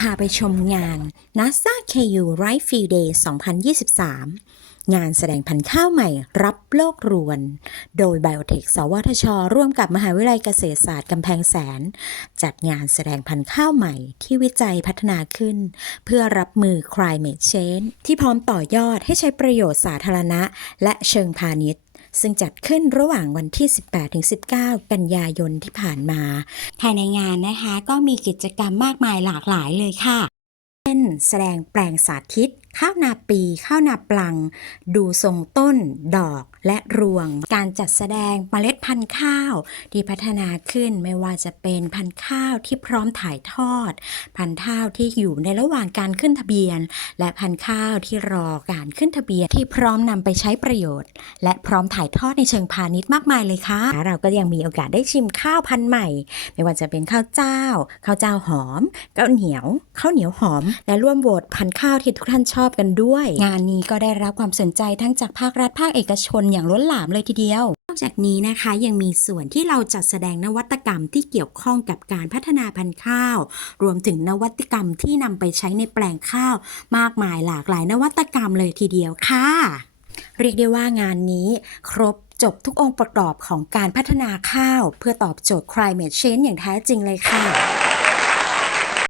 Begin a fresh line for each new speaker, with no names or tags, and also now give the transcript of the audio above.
พาไปชมงาน NASA KU Right Field Day 2023 งานแสดงพันธุ์ข้าวใหม่รับโลกรวน โดย Biotech สวทช ร่วมกับมหาวิทยาลัยเกษตรศาสตร์กำแพงแสน จัดงานแสดงพันธุ์ข้าวใหม่ที่วิจัยพัฒนาขึ้น เพื่อรับมือ climate change ที่พร้อมต่อยอดให้ใช้ประโยชน์สาธารณะ และเชิงพาณิชย์ ซึ่งจัดขึ้นระหว่างวันที่ 18-19 กันยายนที่ผ่านมา ภายในงานนะคะก็มีกิจกรรมมากมายหลากหลายเลยค่ะ เช่น แสดงแปลงสาธิต ข้าวนาปี ข้าวนาปลัง ดูทรงต้น ดอก และรวง การจัดแสดงเมล็ดพันธุ์ข้าวที่พัฒนาขึ้นไม่ว่าจะเป็นพันธุ์ข้าวที่พร้อมถ่ายทอด พันธุ์ข้าวที่อยู่ในระหว่างการขึ้นทะเบียน และพันธุ์ข้าวที่รอการขึ้นทะเบียนที่พร้อมนำไปใช้ประโยชน์ และพร้อมถ่ายทอดในเชิงพาณิชย์มากมายเลยค่ะ เราก็ยังมีโอกาสได้ชิมข้าวพันธุ์ใหม่ ไม่ว่าจะเป็นข้าวเจ้า ข้าวเจ้าหอมข้าวเหนียว ข้าวเหนียวหอม และร่วมโหวตพันธุ์ข้าวที่ทุกท่านชอบกันด้วย งานนี้ก็ได้รับความสนใจทั้งจากภาครัฐภาคเอกชนอย่างล้นหลามเลยทีเดียว นอกจากนี้นะคะยังมีส่วนที่เราจัดแสดงนวัตกรรมที่เกี่ยวข้องกับการพัฒนาพันธุ์ข้าว รวมถึงนวัตกรรมที่นำไปใช้ในแปลงข้าว มากมายหลากหลายนวัตกรรมเลยทีเดียวค่ะ เรียกได้ว่างานนี้ ครบจบทุกองค์ประกอบของการพัฒนาข้าว เพื่อตอบโจทย์ climate change อย่างแท้จริงเลยค่ะ